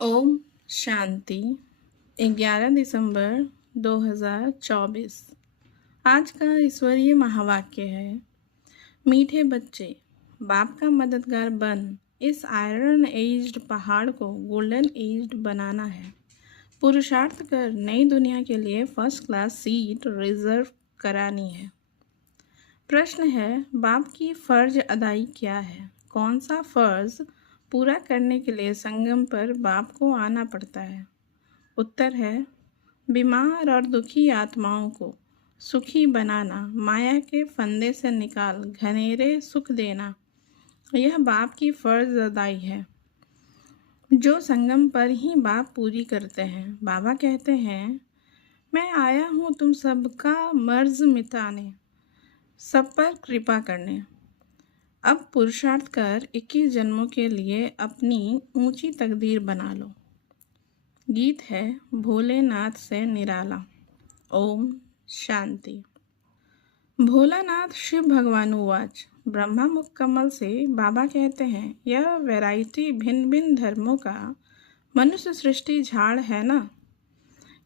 ओम शांति। 11 दिसंबर 2024। आज का ईश्वरीय महावाक्य है, मीठे बच्चे, बाप का मददगार बन इस आयरन एज्ड पहाड़ को गोल्डन एज्ड बनाना है। पुरुषार्थ कर नई दुनिया के लिए फर्स्ट क्लास सीट रिजर्व करानी है। प्रश्न है, बाप की फर्ज अदाई क्या है? कौन सा फर्ज पूरा करने के लिए संगम पर बाप को आना पड़ता है? उत्तर है, बीमार और दुखी आत्माओं को सुखी बनाना, माया के फंदे से निकाल घनेरे सुख देना, यह बाप की फर्ज अदाई है जो संगम पर ही बाप पूरी करते हैं। बाबा कहते हैं, मैं आया हूँ तुम सबका मर्ज मिटाने, सब पर कृपा करने। अब पुरुषार्थ कर 21 जन्मों के लिए अपनी ऊंची तकदीर बना लो। गीत है भोलेनाथ से निराला। ओम शांति। भोलानाथ शिव भगवान उवाच। ब्रह्मा मुख कमल से बाबा कहते हैं, यह वैरायटी भिन्न भिन्न धर्मों का मनुष्य सृष्टि झाड़ है ना।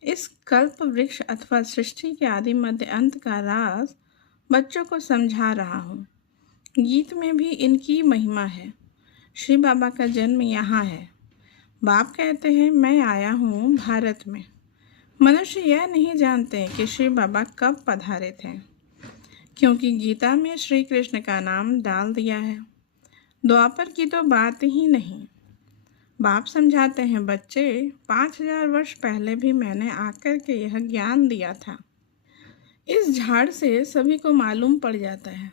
इस कल्प वृक्ष अथवा सृष्टि के आदि मध्य अंत का राज बच्चों को समझा रहा हूँ। गीत में भी इनकी महिमा है। श्री बाबा का जन्म यहाँ है। बाप कहते हैं, मैं आया हूँ भारत में। मनुष्य यह नहीं जानते कि श्री बाबा कब पधारे थे, क्योंकि गीता में श्री कृष्ण का नाम डाल दिया है। द्वापर की तो बात ही नहीं। बाप समझाते हैं, बच्चे 5000 वर्ष पहले भी मैंने आकर के यह ज्ञान दिया था। इस झाड़ से सभी को मालूम पड़ जाता है।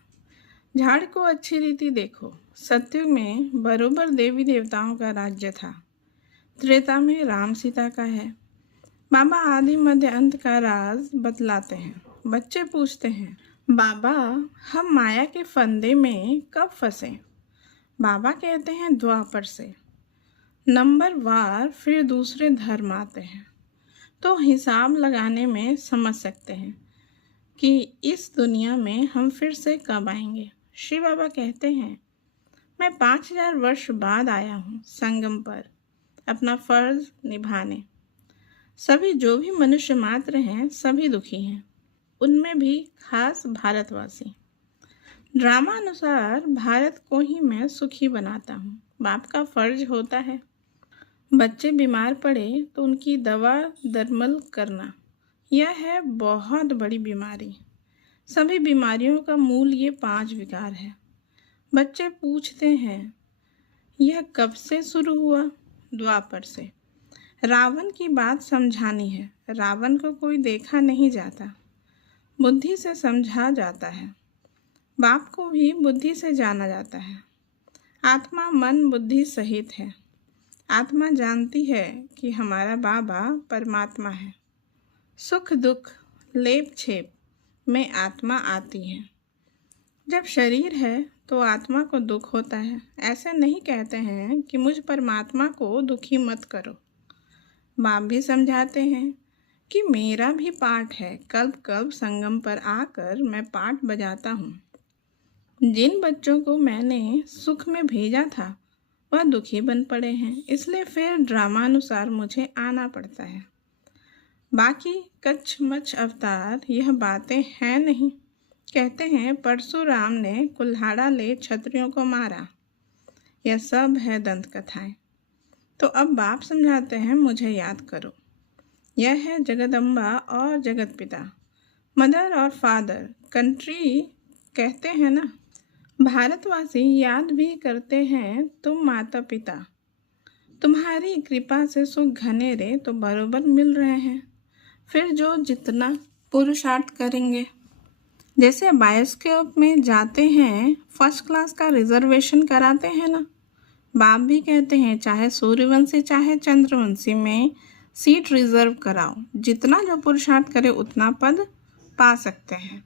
झाड़ को अच्छी रीति देखो। सत्युग में बरोबर देवी देवताओं का राज्य था। त्रेता में राम सीता का है। बाबा आदि मध्य अंत का राज बतलाते हैं। बच्चे पूछते हैं, बाबा हम माया के फंदे में कब फंसे? बाबा कहते हैं, द्वापर से। नंबर वार फिर दूसरे धर्म आते हैं, तो हिसाब लगाने में समझ सकते हैं कि इस दुनिया में हम फिर से कब आएंगे। श्री बाबा कहते हैं, मैं 5000 वर्ष बाद आया हूँ संगम पर अपना फर्ज निभाने। सभी जो भी मनुष्य मात्र हैं सभी दुखी हैं, उनमें भी खास भारतवासी। ड्रामा अनुसार भारत को ही मैं सुखी बनाता हूँ। बाप का फर्ज होता है। बच्चे बीमार पड़े तो उनकी दवा दरमल करना, यह है बहुत बड़ी बीमारी। सभी बीमारियों का मूल ये 5 विकार है। बच्चे पूछते हैं, यह कब से शुरू हुआ? द्वापर से। रावण की बात समझानी है। रावण को कोई देखा नहीं जाता, बुद्धि से समझा जाता है। बाप को भी बुद्धि से जाना जाता है। आत्मा मन बुद्धि सहित है। आत्मा जानती है कि हमारा बाबा परमात्मा है। सुख दुख लेप छेप में आत्मा आती है। जब शरीर है तो आत्मा को दुख होता है। ऐसे नहीं कहते हैं कि मुझ परमात्मा को दुखी मत करो। बाप भी समझाते हैं कि मेरा भी पाठ है। कल्प कल्प संगम पर आकर मैं पाठ बजाता हूँ। जिन बच्चों को मैंने सुख में भेजा था वह दुखी बन पड़े हैं, इसलिए फिर ड्रामानुसार मुझे आना पड़ता है। बाकी कच्छ मच्छ अवतार यह बातें हैं नहीं। कहते हैं, परशुराम ने कुल्हाड़ा ले क्षत्रियों को मारा। यह सब है दंत कथाएं। तो अब बाप समझाते हैं, मुझे याद करो। यह है जगदम्बा और जगत पिता, मदर और फादर कंट्री कहते हैं ना। भारतवासी याद भी करते हैं तुम माता पिता। तुम्हारी कृपा से सुख घनेरे तो बरोबर मिल रहे हैं। फिर जो जितना पुरुषार्थ करेंगे, जैसे बायोस्कोप में जाते हैं फर्स्ट क्लास का रिजर्वेशन कराते हैं ना। बाप भी कहते हैं, चाहे सूर्यवंशी चाहे चंद्रवंशी में सीट रिजर्व कराओ। जितना जो पुरुषार्थ करे उतना पद पा सकते हैं।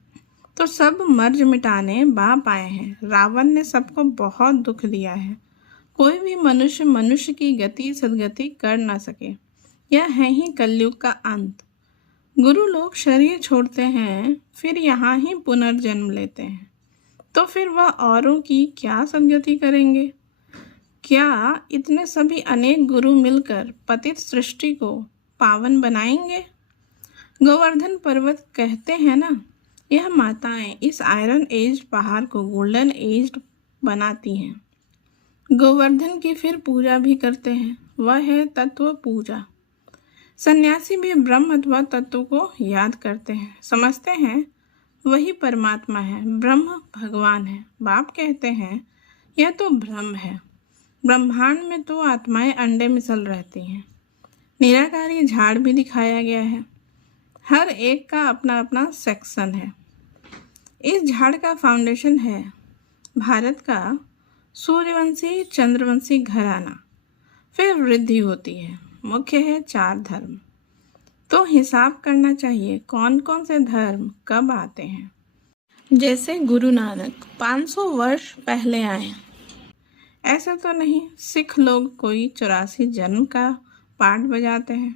तो सब मर्ज मिटाने बाप आए हैं। रावण ने सबको बहुत दुख दिया है। कोई भी मनुष्य मनुष्य की गति सदगति कर ना सके। यह है ही कलयुग का अंत। गुरु लोग शरीर छोड़ते हैं, फिर यहाँ ही पुनर्जन्म लेते हैं। तो फिर वह औरों की क्या सद्गति करेंगे? क्या इतने सभी अनेक गुरु मिलकर पतित सृष्टि को पावन बनाएंगे? गोवर्धन पर्वत कहते हैं ना, यह माताएं इस आयरन एज पहाड़ को गोल्डन एज बनाती हैं। गोवर्धन की फिर पूजा भी करते हैं, वह है तत्व पूजा। सन्यासी भी ब्रह्म अथवा तत्व को याद करते हैं, समझते हैं वही परमात्मा है, ब्रह्म भगवान है। बाप कहते हैं यह तो ब्रह्म है, ब्रह्मांड में तो आत्माएं अंडे मिसल रहती हैं। निराकारी झाड़ भी दिखाया गया है, हर एक का अपना अपना सेक्शन है। इस झाड़ का फाउंडेशन है भारत का सूर्यवंशी चंद्रवंशी घराना, फिर वृद्धि होती है, मुख्य है 4 धर्म। तो हिसाब करना चाहिए कौन कौन से धर्म कब आते हैं। जैसे गुरु नानक 500 वर्ष पहले आए, ऐसा तो नहीं सिख लोग कोई 84 जन्म का पाठ बजाते हैं।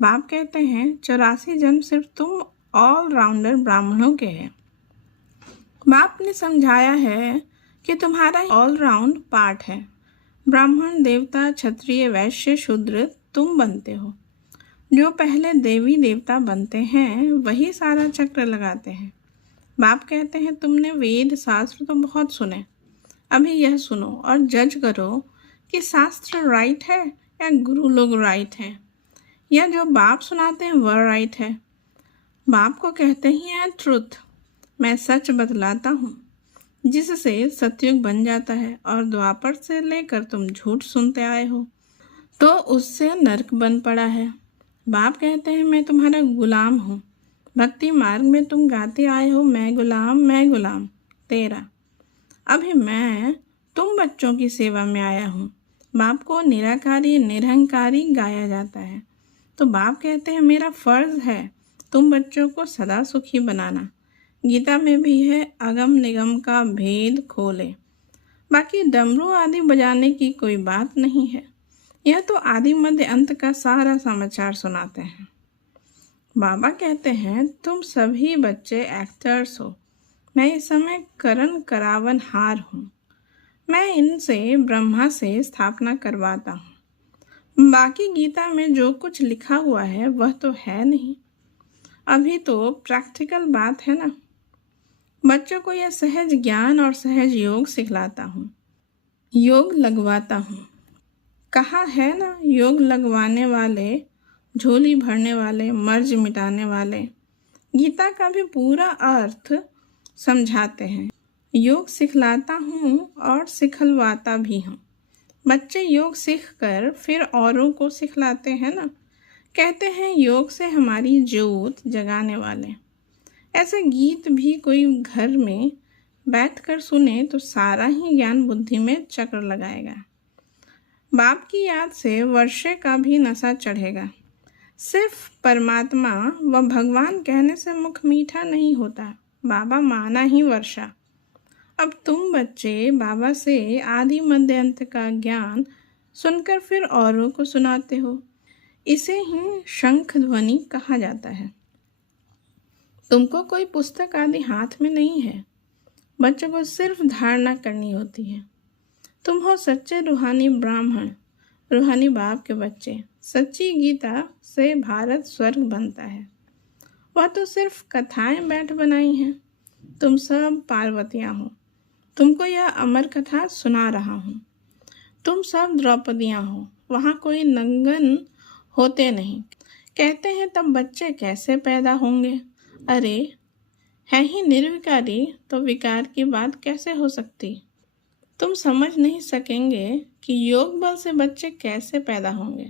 बाप कहते हैं 84 जन्म सिर्फ तुम ऑलराउंडर ब्राह्मणों के हैं। बाप ने समझाया है कि तुम्हारा ऑलराउंड पाठ है, ब्राह्मण देवता क्षत्रिय वैश्य शूद्र तुम बनते हो। जो पहले देवी देवता बनते हैं वही सारा चक्र लगाते हैं। बाप कहते हैं तुमने वेद शास्त्र तो बहुत सुने, अभी यह सुनो और जज करो कि शास्त्र राइट है या गुरु लोग राइट हैं, या जो बाप सुनाते हैं वह राइट है। बाप को कहते ही है ट्रुथ, मैं सच बतलाता हूँ, जिससे सतयुग बन जाता है और द्वापर से लेकर तुम झूठ सुनते आए हो तो उससे नरक बन पड़ा है। बाप कहते हैं मैं तुम्हारा गुलाम हूँ, भक्ति मार्ग में तुम गाते आए हो मैं गुलाम तेरा। अभी मैं तुम बच्चों की सेवा में आया हूँ। बाप को निराकारी निरहंकारी गाया जाता है, तो बाप कहते हैं मेरा फर्ज है तुम बच्चों को सदा सुखी बनाना। गीता में भी है अगम निगम का भेद खोले। बाकी डमरू आदि बजाने की कोई बात नहीं है, यह तो आदि मध्य अंत का सारा समाचार सुनाते हैं। बाबा कहते हैं तुम सभी बच्चे एक्टर्स हो, मैं इस समय करण करावन हार हूँ, मैं इनसे ब्रह्मा से स्थापना करवाता हूँ। बाकी गीता में जो कुछ लिखा हुआ है वह तो है नहीं, अभी तो प्रैक्टिकल बात है ना। बच्चों को यह सहज ज्ञान और सहज योग सिखलाता हूँ, योग लगवाता हूँ। कहा है ना योग लगवाने वाले झोली भरने वाले मर्ज मिटाने वाले। गीता का भी पूरा अर्थ समझाते हैं। योग सिखलाता हूँ और सिखलवाता भी हूँ। बच्चे योग सीखकर फिर औरों को सिखलाते हैं ना, कहते हैं योग से हमारी ज्योत जगाने वाले। ऐसे गीत भी कोई घर में बैठकर सुने तो सारा ही ज्ञान बुद्धि में चक्र लगाएगा। बाप की याद से वर्षे का भी नशा चढ़ेगा। सिर्फ परमात्मा व भगवान कहने से मुख मीठा नहीं होता, बाबा माना ही वर्षा। अब तुम बच्चे बाबा से आदि मध्य अंत का ज्ञान सुनकर फिर औरों को सुनाते हो, इसे ही शंख ध्वनि कहा जाता है। तुमको कोई पुस्तक आदि हाथ में नहीं है, बच्चों को सिर्फ धारणा करनी होती है। तुम हो सच्चे रूहानी ब्राह्मण, रूहानी बाप के बच्चे। सच्ची गीता से भारत स्वर्ग बनता है, वह तो सिर्फ कथाएं बैठ बनाई हैं। तुम सब पार्वतियाँ हो, तुमको यह अमर कथा सुना रहा हूँ। तुम सब द्रौपदियाँ हो, वहाँ कोई नंगन होते नहीं। कहते हैं तब बच्चे कैसे पैदा होंगे? अरे है ही निर्विकारी, तो विकार की बात कैसे हो सकती? तुम समझ नहीं सकेंगे कि योग बल से बच्चे कैसे पैदा होंगे।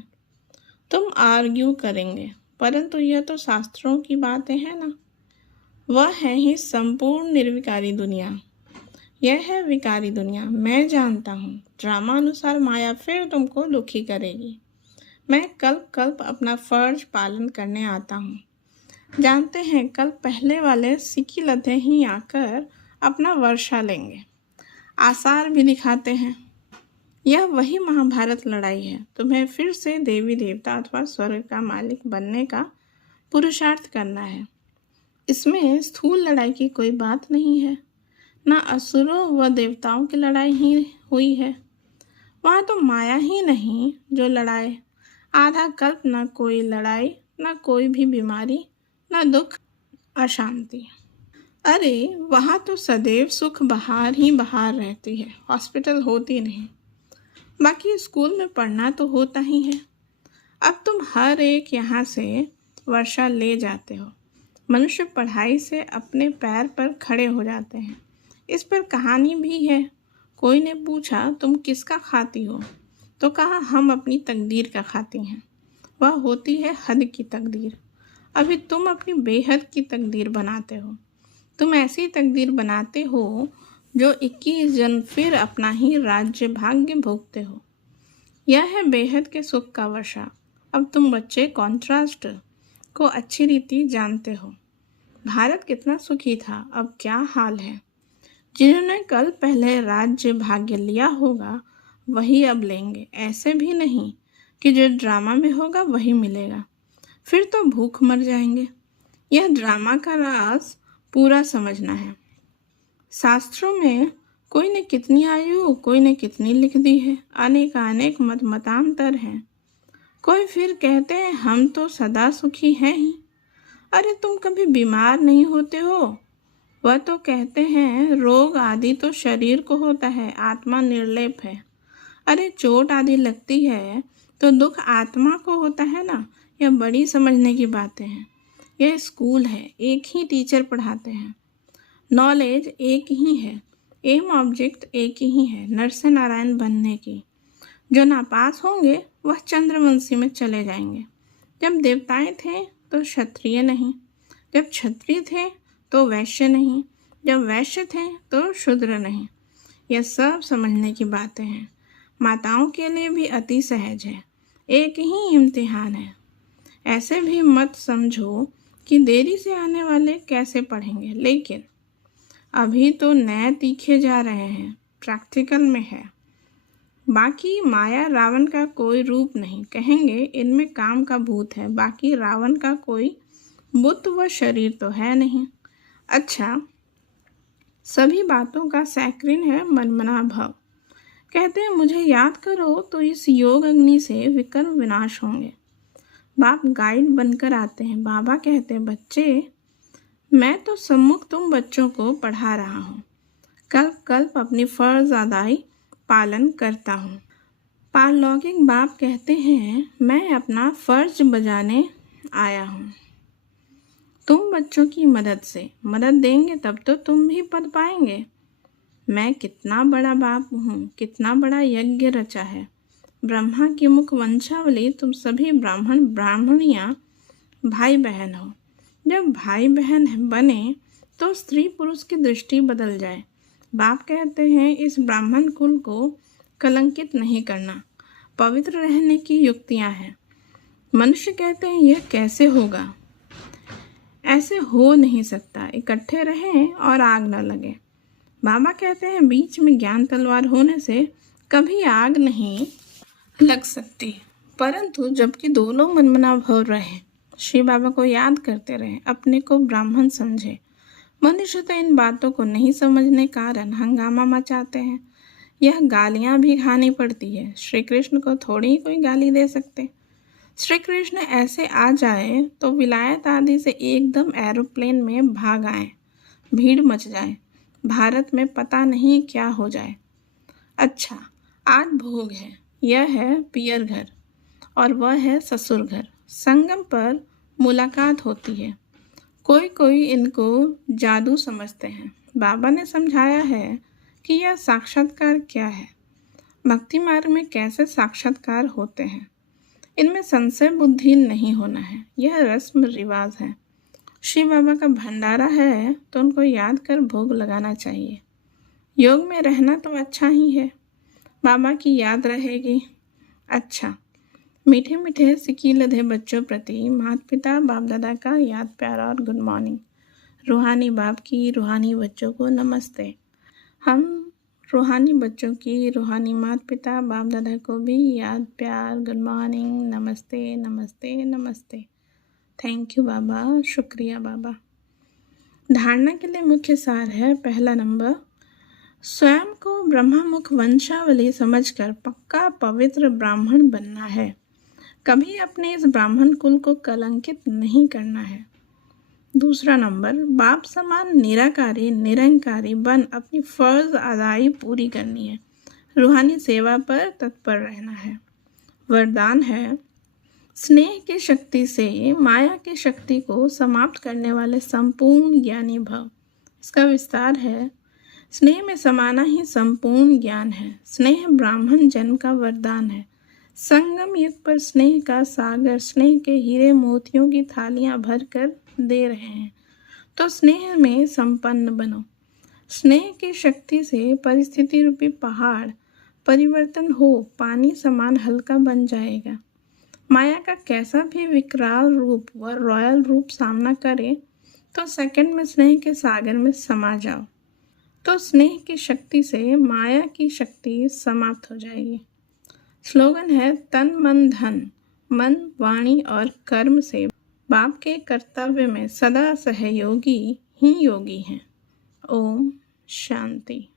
तुम आर्ग्यू करेंगे, परंतु यह तो शास्त्रों की बातें हैं ना। वह है ही संपूर्ण निर्विकारी दुनिया, यह है विकारी दुनिया। मैं जानता हूँ ड्रामा अनुसार माया फिर तुमको दुखी करेगी। मैं कल्प कल्प अपना फर्ज पालन करने आता हूँ। जानते हैं कल पहले वाले सिक्की लधे ही आकर अपना वर्षा लेंगे, आसार भी दिखाते हैं। यह वही महाभारत लड़ाई है। तुम्हें फिर से देवी देवता अथवा स्वर्ग का मालिक बनने का पुरुषार्थ करना है। इसमें स्थूल लड़ाई की कोई बात नहीं है। ना असुरों व देवताओं की लड़ाई ही हुई है। वहाँ तो माया ही नहीं जो लड़ाए। आधा कल्प न कोई लड़ाई, न कोई भी बीमारी, न दुख अशांति। अरे वहाँ तो सदैव सुख बहार ही बहार रहती है, हॉस्पिटल होती नहीं। बाकी स्कूल में पढ़ना तो होता ही है। अब तुम हर एक यहाँ से वर्षा ले जाते हो। मनुष्य पढ़ाई से अपने पैर पर खड़े हो जाते हैं। इस पर कहानी भी है। कोई ने पूछा तुम किसका खाती हो, तो कहा हम अपनी तकदीर का खाती हैं। वह होती है हद की तकदीर। अभी तुम अपनी बेहद की तकदीर बनाते हो। तुम ऐसी तकदीर बनाते हो जो 21 जन्म फिर अपना ही राज्य भाग्य भोगते हो। यह है बेहद के सुख का वर्षा। अब तुम बच्चे कॉन्ट्रास्ट को अच्छी रीति जानते हो। भारत कितना सुखी था, अब क्या हाल है। जिन्होंने कल पहले राज्य भाग्य लिया होगा वही अब लेंगे। ऐसे भी नहीं कि जो ड्रामा में होगा वही मिलेगा, फिर तो भूख मर जाएंगे। यह ड्रामा का राज पूरा समझना है। शास्त्रों में कोई ने कितनी आयु, कोई ने कितनी लिख दी है। अनेक मतांतर हैं। कोई फिर कहते हैं हम तो सदा सुखी हैं ही। अरे तुम कभी बीमार नहीं होते हो। वह तो कहते हैं रोग आदि तो शरीर को होता है, आत्मा निर्लेप है। अरे चोट आदि लगती है तो दुख आत्मा को होता है ना। यह बड़ी समझने की बातें हैं। यह स्कूल है, एक ही टीचर पढ़ाते हैं। नॉलेज एक ही है, एम ऑब्जेक्ट एक ही है, नरसिंह नारायण बनने की। जो नापास होंगे वह चंद्रवंशी में चले जाएंगे। जब देवताएं थे तो क्षत्रिय नहीं, जब क्षत्रिय थे तो वैश्य नहीं, जब वैश्य थे तो शूद्र नहीं। यह सब समझने की बातें हैं। माताओं के लिए भी अति सहज है, एक ही इम्तिहान है। ऐसे भी मत समझो कि देरी से आने वाले कैसे पढ़ेंगे, लेकिन अभी तो नए तीखे जा रहे हैं, प्रैक्टिकल में है। बाकी माया रावण का कोई रूप नहीं, कहेंगे इनमें काम का भूत है। बाकी रावण का कोई बुत व शरीर तो है नहीं। अच्छा, सभी बातों का सैक्रिन है मनमना भव। कहते हैं मुझे याद करो तो इस योग अग्नि से विकर्म विनाश होंगे। बाप गाइड बनकर आते हैं। बाबा कहते हैं बच्चे मैं तो सम्मुख तुम बच्चों को पढ़ा रहा हूँ, कल्प कल्प अपनी फर्ज अदाई पालन करता हूँ। पारलौकिक बाप कहते हैं मैं अपना फर्ज बजाने आया हूँ। तुम बच्चों की मदद देंगे तब तो तुम भी पद पाएंगे। मैं कितना बड़ा बाप हूँ, कितना बड़ा यज्ञ रचा है। ब्रह्मा की मुख वंशावली तुम सभी ब्राह्मण ब्राह्मणियाँ भाई बहन हो। जब भाई बहन बने तो स्त्री पुरुष की दृष्टि बदल जाए। बाप कहते हैं इस ब्राह्मण कुल को कलंकित नहीं करना, पवित्र रहने की युक्तियां हैं। मनुष्य कहते हैं यह कैसे होगा, ऐसे हो नहीं सकता, इकट्ठे रहें और आग न लगे। बाबा कहते हैं बीच में ज्ञान तलवार होने से कभी आग नहीं लग सकती, परंतु जबकि दोनों मनमना भव रहे, श्री बाबा को याद करते रहे, अपने को ब्राह्मण समझे। मनुष्य तो इन बातों को नहीं समझने कारण हंगामा मचाते हैं। यह गालियां भी खानी पड़ती है। श्री कृष्ण को थोड़ी ही कोई गाली दे सकते। श्री कृष्ण ऐसे आ जाए तो विलायत आदि से एकदम एरोप्लेन में भाग आए, भीड़ मच जाए, भारत में पता नहीं क्या हो जाए। अच्छा, आज भोग है, यह है पियर घर और वह है ससुर घर। संगम पर मुलाकात होती है। कोई कोई इनको जादू समझते हैं। बाबा ने समझाया है कि यह साक्षात्कार क्या है, भक्ति मार्ग में कैसे साक्षात्कार होते हैं। इनमें संशय बुद्धि नहीं होना है, यह रस्म रिवाज है। शिव बाबा का भंडारा है तो उनको याद कर भोग लगाना चाहिए। योग में रहना तो अच्छा ही है, बाबा की याद रहेगी। अच्छा, मीठे मीठे सिक्की लधे बच्चों प्रति माता पिता बाप दादा का याद प्यार और गुड मॉर्निंग। रूहानी बाप की रूहानी बच्चों को नमस्ते। हम रूहानी बच्चों की रूहानी माता पिता बाप दादा को भी याद प्यार गुड मॉर्निंग, नमस्ते नमस्ते नमस्ते। थैंक यू बाबा, शुक्रिया बाबा। धारणा के लिए मुख्य सार है। पहला नंबर, स्वयं को ब्रह्ममुख वंशावली समझकर पक्का पवित्र ब्राह्मण बनना है। कभी अपने इस ब्राह्मण कुल को कलंकित नहीं करना है। दूसरा नंबर, बाप समान निराकारी निरंकारी बन अपनी फर्ज अदाई पूरी करनी है। रूहानी सेवा पर तत्पर रहना है। वरदान है, स्नेह की शक्ति से माया की शक्ति को समाप्त करने वाले संपूर्ण ज्ञानी भव। इसका विस्तार है, स्नेह में समाना ही संपूर्ण ज्ञान है। स्नेह ब्राह्मण जन्म का वरदान है। संगम युग पर स्नेह का सागर स्नेह के हीरे मोतियों की थालियां भर कर दे रहे हैं, तो स्नेह में संपन्न बनो। स्नेह की शक्ति से परिस्थिति रूपी पहाड़ परिवर्तन हो पानी समान हल्का बन जाएगा। माया का कैसा भी विकराल रूप व रॉयल रूप सामना करे, तो सेकंड में स्नेह के सागर में समा जाओ, तो स्नेह की शक्ति से माया की शक्ति समाप्त हो जाएगी। स्लोगन है, तन मन धन, मन वाणी और कर्म से बाप के कर्तव्य में सदा सहयोगी ही योगी हैं। ओम शांति।